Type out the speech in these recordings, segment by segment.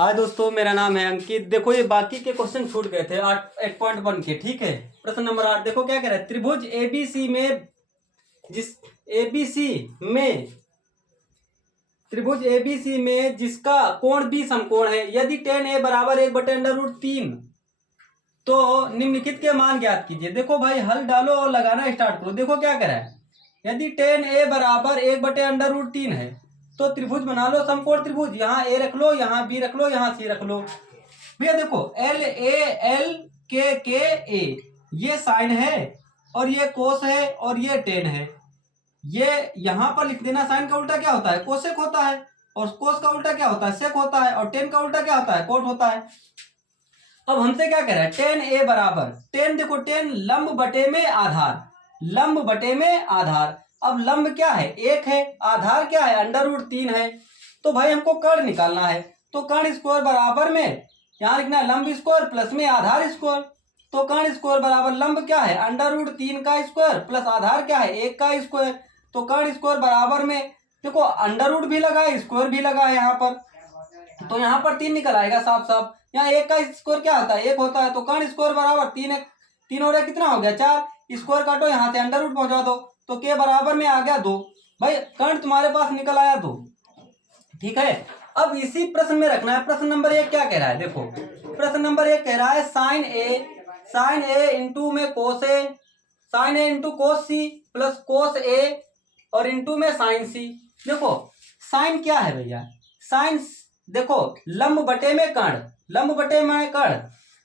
हाय दोस्तों, मेरा नाम है अंकित। देखो ये बाकी के क्वेश्चन छूट गए थे 8.1 के। ठीक है, प्रश्न नंबर 8 देखो क्या कह रहा है। त्रिभुज एबीसी में जिस एबीसी में त्रिभुज एबीसी में जिसका कोण बी समकोण है, यदि tan a बराबर 1/√3 तो निम्नलिखित के मान ज्ञात कीजिए। देखो भाई, हल डालो और लगाना स्टार्ट करो। देखो क्या कह रहा है, यदि tan a बराबर 1/√3 है तो त्रिभुज बना लो, समकोण त्रिभुज। यहाँ a रख लो, यहाँ b रख लो, यहाँ c रख लो। भैया देखो, एल ए एल के ए, ये साइन है और ये कोस है और ये टेन है। ये यहां पर लिख देना, साइन का उल्टा क्या होता है, कोसेक होता है, और कोस का उल्टा क्या होता है, सेक होता है, और टेन का उल्टा क्या होता है, कोट होता है। अब हमसे क्या कह रहा है, टेन ए बराबर टेन, देखो टेन लंब बटे में आधार, लंब बटे में आधार। अब लंब क्या है, एक है, आधार क्या है, √3 है। तो भाई हमको कर्ण निकालना है, तो कर्ण स्क्वायर बराबर में यहाँ लिखना है लंब स्क्वायर प्लस में आधार स्क्वायर। तो कर्ण स्क्वायर बराबर लंब क्या है, √3 का स्क्वायर प्लस आधार क्या है, 1 का स्क्वायर। तो कर्ण स्क्वायर बराबर में देखो अंडर भी लगा है, स्क्वायर भी लगा है यहाँ पर, तो यहाँ पर 3 निकल आएगा साफ साफ। यहाँ 1 का स्क्वायर क्या होता है, 1 होता है। तो कर्ण स्क्वायर बराबर 3 है, 3 हो रहा है, कितना हो गया 4। स्क्वायर काटो, यहाँ से अंडर रूट पहुंचा दो, तो के बराबर में आ गया 2। भाई कर्ण तुम्हारे पास निकल आया 2। ठीक है, अब इसी प्रश्न में रखना है। प्रश्न नंबर 1 क्या कह रहा है, देखो प्रश्न नंबर 1 कह रहा है साइन ए इंटू में cos A, sine A into cos C plus cos A और इंटू में साइन सी। देखो साइन क्या है भैया, साइन देखो लंब बटे में कर्ण, लंब बटे में कर्ण,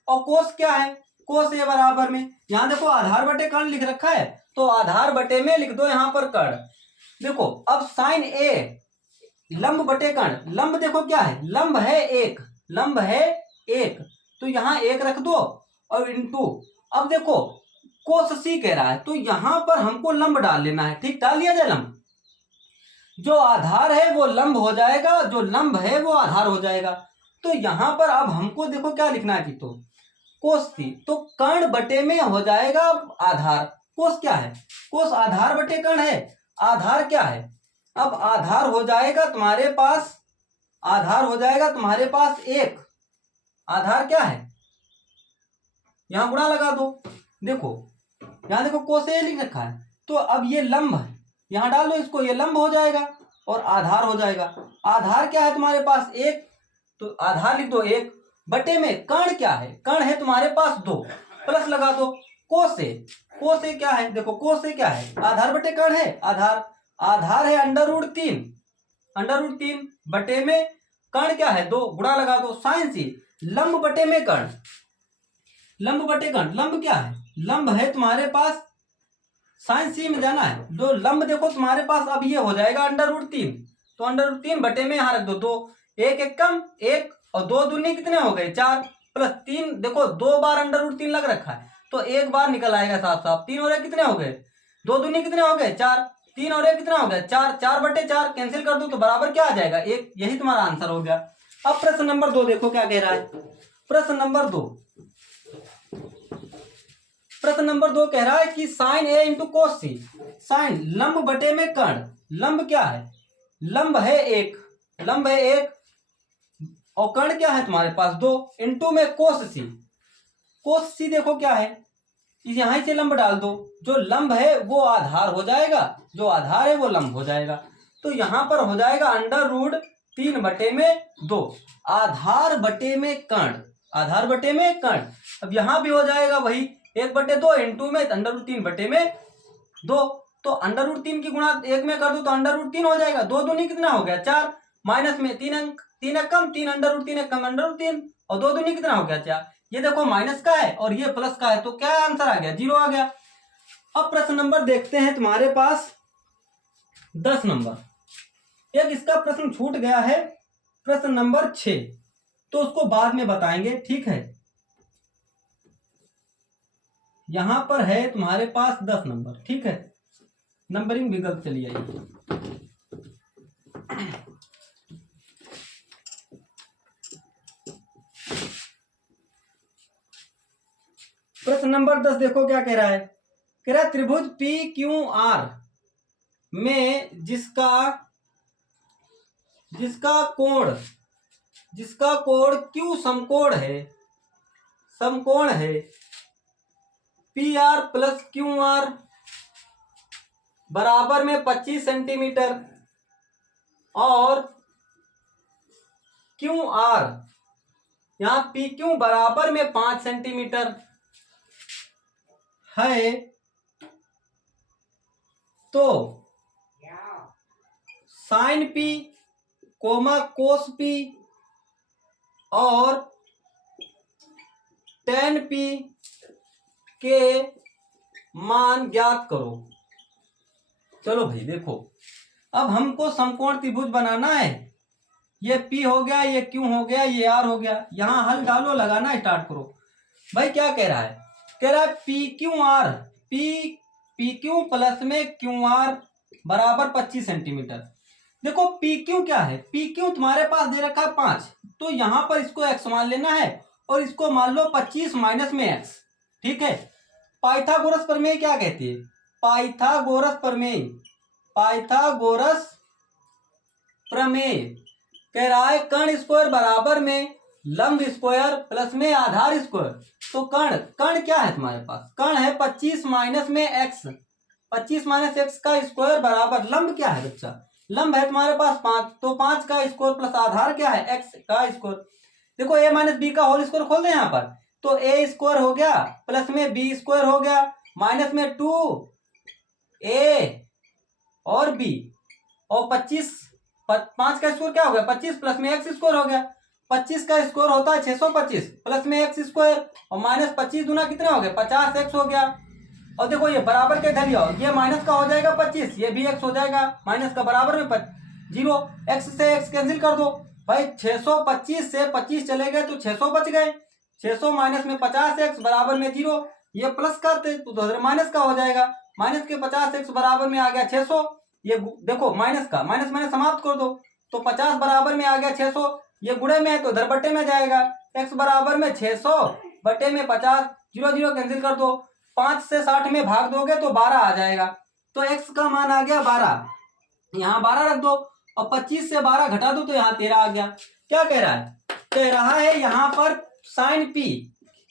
और कोस क्या है, कोस ए बराबर में, यहाँ देखो आधार बटे कर्ण लिख रखा है, तो आधार बटे में लिख दो यहाँ पर कर्ण। देखो अब साइन ए लंब बटे कर्ण, लंब देखो क्या है, लंब है 1, लंब है 1, तो यहाँ 1 रख दो और इंटू। अब देखो कोस सी कह रहा है, तो यहाँ पर हमको लंब डाल लेना है। ठीक, डाल लिया जाए लंब, जो आधार है वो लंब हो जाएगा, जो लंब है वो आधार हो जाएगा। तो यहां पर अब हमको देखो क्या लिखना है, कि तो कोस थी, तो कर्ण बटे में हो जाएगा आधार। कोस क्या है, कोस आधार बटे कर्ण है, आधार क्या है, अब आधार हो जाएगा तुम्हारे पास, आधार हो जाएगा तुम्हारे पास 1, आधार क्या है, यहां गुणा लगा दो। देखो यहां देखो कोस ए लिख रखा है, तो अब ये लंब है, यहां डाल दो इसको, ये लंब हो जाएगा और आधार हो जाएगा। आधार क्या है तुम्हारे पास 1, तो आधार लिख दो 1 बटे में कर्ण क्या है, कर्ण है तुम्हारे पास 2, प्लस लगा दो कोस ए, कोस ए क्या है, देखो कोस ए क्या है, आधार बटे कर्ण है, आधार, आधार है √3, √3 बटे में कर्ण क्या है 2, गुणा लगा दो साइन सी, लंब बटे में कर्ण, लंब बटे कर्ण, लंब क्या है, लंब है तुम्हारे पास, साइन सी में जाना है, जो लंब देखो तुम्हारे पास अब ये हो जाएगा √3, तो √3 बटे में यहाँ रख दो 2, 1 1 कम 1 और 2 दूनी कितने हो गए 4, प्लस 3 देखो 2 बार √3 लग रखा है, तो 1 बार निकल आएगा साफ साफ। 3 और 1 कितने हो गए, 2 दूनी कितने हो गए 4, 3 और 1 कितना हो गया 4, 4 बटे 4 कैंसिल कर दो तो बराबर क्या आ जाएगा 1, यही तुम्हारा आंसर हो गया। अब प्रश्न नंबर 2 देखो क्या कह रहा है। प्रश्न नंबर 2, प्रश्न नंबर 2 कह रहा है कि sign A into cos C, sign लंब बटे में कर्ण, लंब क्या है, लंब है 1, लंब है 1 और कर्ण क्या है तुम्हारे पास 2, इंटू में कोस सी, कोस सी देखो क्या है, यहां से लंब डाल दो, जो लंब है वो आधार हो जाएगा, जो आधार है वो लंब हो जाएगा। तो यहां पर हो जाएगा √3 बटे में 2, आधार बटे में कर्ण, आधार बटे में कर्ण। अब यहां भी हो जाएगा वही 1/2 इंटू में √3 बटे में 2, तो √3 की गुणा 1 में कर दो तो √3 हो जाएगा, 2 दूनी कितना हो गया 4, माइनस में 3 अंक, 3 एक कम 3 √3 एक कम √3 और 2 दूनी कितना हो गया 4। ये देखो माइनस का है और ये प्लस का है, तो क्या आंसर आ गया 0 आ गया। अब प्रश्न नंबर देखते हैं तुम्हारे पास 10 नंबर, एक इसका प्रश्न छूट गया है, प्रश्न नंबर 6, तो उसको बाद में बताएंगे। ठीक है, यहां पर है तुम्हारे पास 10 नंबर। ठीक है, नंबरिंग विकल्प चली आइए। प्रश्न नंबर 10 देखो क्या कह रहा है, कह रहा है त्रिभुज पी क्यू आर में जिसका कोण जिसका कोण क्यू समकोण है P R plus Q R बराबर में 25 सेंटीमीटर और क्यू आर यहाँ पी क्यू बराबर में 5 सेंटीमीटर है, तो साइन पी कोमा कोस पी और टेन पी के मान ज्ञात करो। चलो भाई देखो, अब हमको समकोण त्रिभुज बनाना है। ये P हो गया, ये Q हो गया, ये R हो गया। यहां हल डालो, लगाना स्टार्ट करो। भाई क्या कह रहा है? कह रहा है PQR, PQ प्लस में QR बराबर 25 सेंटीमीटर। देखो PQ क्या है? PQ तुम्हारे पास दे रखा है 5, तो यहां पर इसको x मान लेना है और इसको मान लो 25 माइनस में x। ठीक है। पाइथागोरस प्रमेय क्या कहती है? पाइथागोरस प्रमेय कह रहा है कर्ण स्क्वायर बराबर में लंब स्क्वायर प्लस में आधार स्क्वायर। तो कर्ण क्या है तुम्हारे पास? कर्ण है 25 माइनस में x, 25 माइनस एक्स का स्क्वायर बराबर लंब क्या है बच्चा? लंब है तुम्हारे पास 5, तो 5 का स्क्वायर प्लस आधार क्या है? x का स्क्वायर। देखो a माइनस बी का होल स्क्वायर खोल दे यहाँ पर, तो a स्क्वायर हो गया प्लस में b स्क्वायर हो गया माइनस में 2a और b और 25, 5 का स्क्वायर क्या हो गया? 25 प्लस में x स्क्वायर हो गया। 25 का स्क्वायर होता है 625 प्लस में x स्क्वायर और माइनस 25 दूना कितना हो गया? 50x हो गया। और देखो ये बराबर के इधर आओ, ये माइनस का हो जाएगा 25, ये भी x हो जाएगा माइनस का बराबर में 0, x से x कैंसिल कर दो भाई। 625 से 25 चले गए तो 600 बच गए। 600 माइनस में 50x बराबर में 0, ये प्लस करते तो उधर माइनस का हो जाएगा। माइनस के 50x बराबर में आ गया 600। ये देखो माइनस का माइनस माइनस समाप्त कर दो, तो 50 बराबर में आ गया 600। ये गुणे में है तो इधर बटे में जाएगा। x बराबर में 600 बटे में 50, 0 0 कैंसिल कर दो। 5 से 60 में भाग दोगे तो 12 आ जाएगा। तो x का मान आ गया 12, यहाँ 12 रख दो और 25 से 12 घटा दो तो यहाँ 13 आ गया। क्या कह रहा है? कह रहा है यहाँ पर साइन p,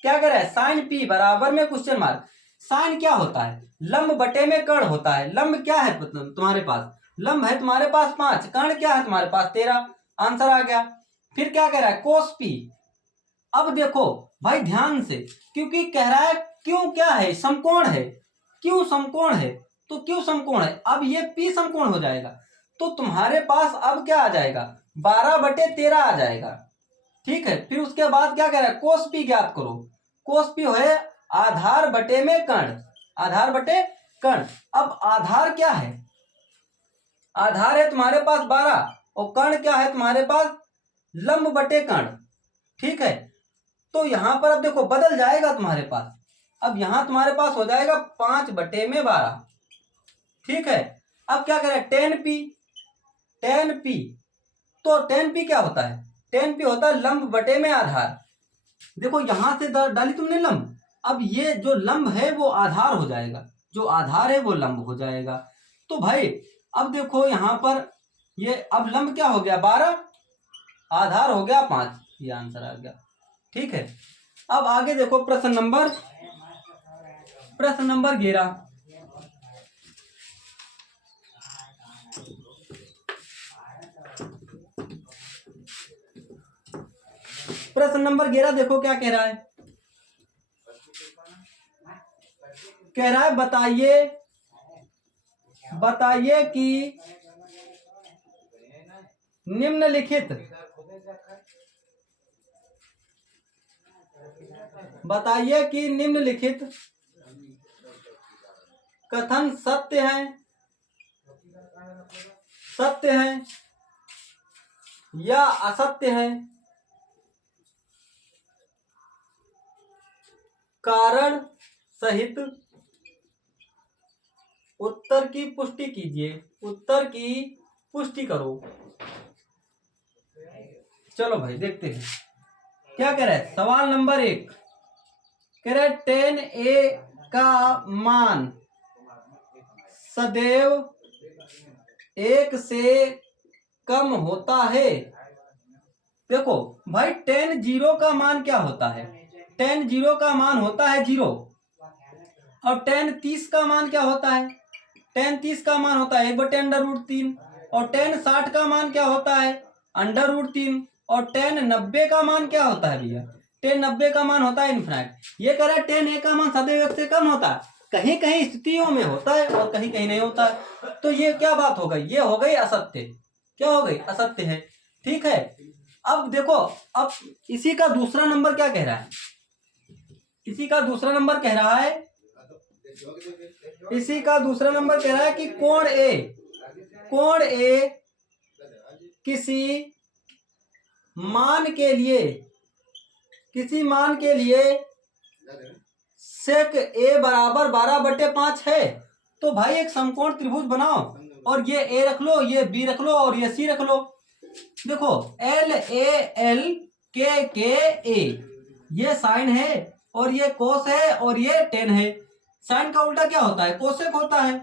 क्या कह रहा है? साइन p बराबर में क्वेश्चन मार्क। साइन क्या होता है? लंब बटे में कर्ण होता है। लंब क्या है तुम्हारे पास? लंब है तुम्हारे पास 5, कर्ण क्या है तुम्हारे पास? 13। आंसर आ गया। फिर क्या कह रहा है? कोस p। अब देखो भाई ध्यान से, क्योंकि कह रहा है क्यों क्या है? समकोण है। क्यों समकोण है तो क्यों समकोण है। अब ये p समकोण हो जाएगा, तो तुम्हारे पास अब क्या आ जाएगा? 12/13 आ जाएगा। ठीक है। फिर उसके बाद क्या कह रहा है? कोस p ज्ञात करो। कोस p है आधार बटे में कर्ण, आधार बटे कर्ण। अब आधार क्या है? आधार है तुम्हारे पास 12 और कर्ण क्या है तुम्हारे पास? लंब बटे कर्ण। ठीक है। तो यहां पर अब देखो बदल जाएगा तुम्हारे पास। अब यहां तुम्हारे पास हो जाएगा 5/12। ठीक है। अब क्या करें? Ten P. तो टेन पी क्या होता है? टेन पी होता है लंब बटे में आधार। देखो यहां से डाली तुमने लंब, अब ये जो लंब है वो आधार हो जाएगा, जो आधार है वो लंब हो जाएगा। तो भाई अब देखो यहां पर ये अब लंब क्या हो गया? 12, आधार हो गया 5, ये आंसर आ गया। ठीक है। अब आगे देखो प्रश्न नंबर 11। प्रश्न नंबर 11 देखो क्या कह रहा है? कह रहा है बताइए कि निम्नलिखित कथन सत्य हैं या असत्य हैं। कारण सहित उत्तर की पुष्टि कीजिए। उत्तर की पुष्टि करो। चलो भाई देखते हैं क्या कह रहा है। सवाल नंबर 1 कह रहा है 10a का मान सदैव 1 से कम होता है देखो भाई tan 0 का मान क्या होता है, tan 0 का मान होता है 0, और tan 30 का मान क्या होता है, tan 30 का मान होता है 1/√3, और tan 60 का मान क्या होता है √3, और tan 90 का मान क्या होता है भैया, tan 90 का मान होता है इन्फिनाइट। ये कह रहा है tan a का मान सदैव 1 से कम होता है, कहीं कहीं स्थितियों में होता है और कहीं कहीं नहीं होता है। तो ये क्या बात हो गई, ये हो गई असत्य, क्या हो गई, असत्य है। ठीक है, अब देखो, अब इसी का दूसरा नंबर क्या कह रहा है, इसी का दूसरा नंबर कह रहा है, इसी का दूसरा नंबर कह रहा है कि कोण ए किसी मान के लिए, किसी मान के लिए सेक ए बराबर 12/5 है। तो भाई एक समकोण त्रिभुज बनाओ, और ये ए रख लो, ये बी रख लो, और ये सी रख लो। देखो एल ए एल के ए, ये साइन है, और ये कोस है, और ये टेन है। साइन का उल्टा क्या होता है, कोसेक होता है,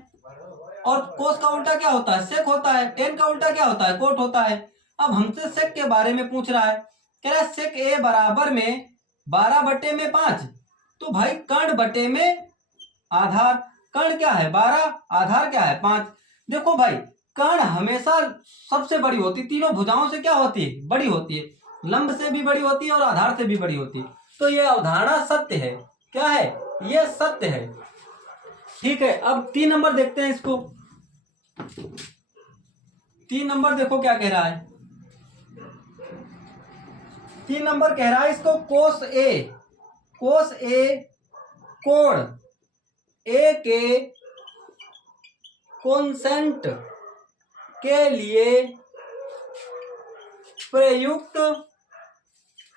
और कोस का उल्टा क्या होता है, सेक होता है। टेन का उल्टा क्या होता है, कोट होता है। अब हमसे सेक के बारे में पूछ रहा है, कह रहा है सेक ए बराबर में 12/5। तो भाई कर्ण बटे में आधार, कर्ण क्या है 12, आधार क्या है 5। देखो भाई कर्ण हमेशा सबसे बड़ी होती, तीनों भुजाओं से क्या होती है, बड़ी होती है, लंब से भी बड़ी होती है और आधार से भी बड़ी होती है। तो ये अवधारणा सत्य है, क्या है, ये सत्य है। ठीक है, अब 3 नंबर देखते हैं इसको। 3 नंबर देखो क्या कह रहा है, 3 नंबर कह रहा है इसको कोस ए कोण ए के कोसेंट के लिए प्रयुक्त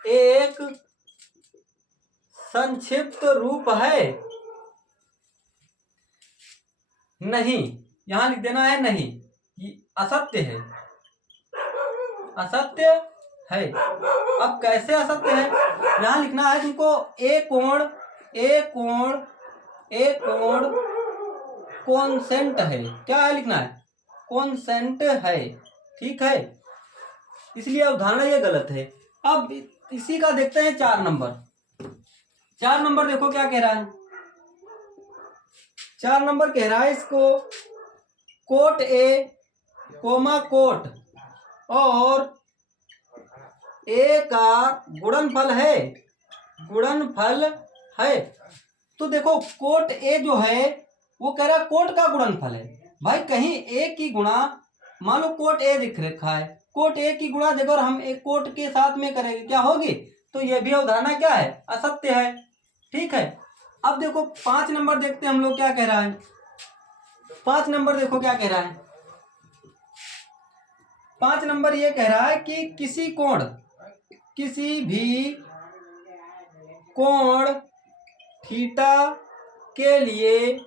एक संक्षिप्त रूप है। नहीं, यहां लिख देना है नहीं, असत्य है, असत्य है। अब कैसे असत्य है, यहां लिखना है तुमको ए कोण कोसेंट है, क्या है लिखना है, कोसेंट है। ठीक है, इसलिए अवधारणा ये गलत है। अब इसी का देखते हैं 4 नंबर। 4 नंबर देखो क्या कह रहा है, 4 नंबर कह रहा है इसको कोट ए कोमा कोट और ए का गुणनफल है। तो देखो कोट ए जो है वो कह रहा है कोट का गुणनफल है। भाई कहीं ए की गुणा, मान लो कोट ए दिख रखा है, कोट ए की गुणा अगर हम एक कोट के साथ में करेंगे क्या होगी, तो यह भी अवधारणा क्या है, असत्य है। ठीक है, अब देखो 5 नंबर देखते हैं हम लोग क्या कह रहा है। 5 नंबर देखो क्या कह रहा है, 5 नंबर ये कह रहा है कि किसी भी कोण थीटा के लिए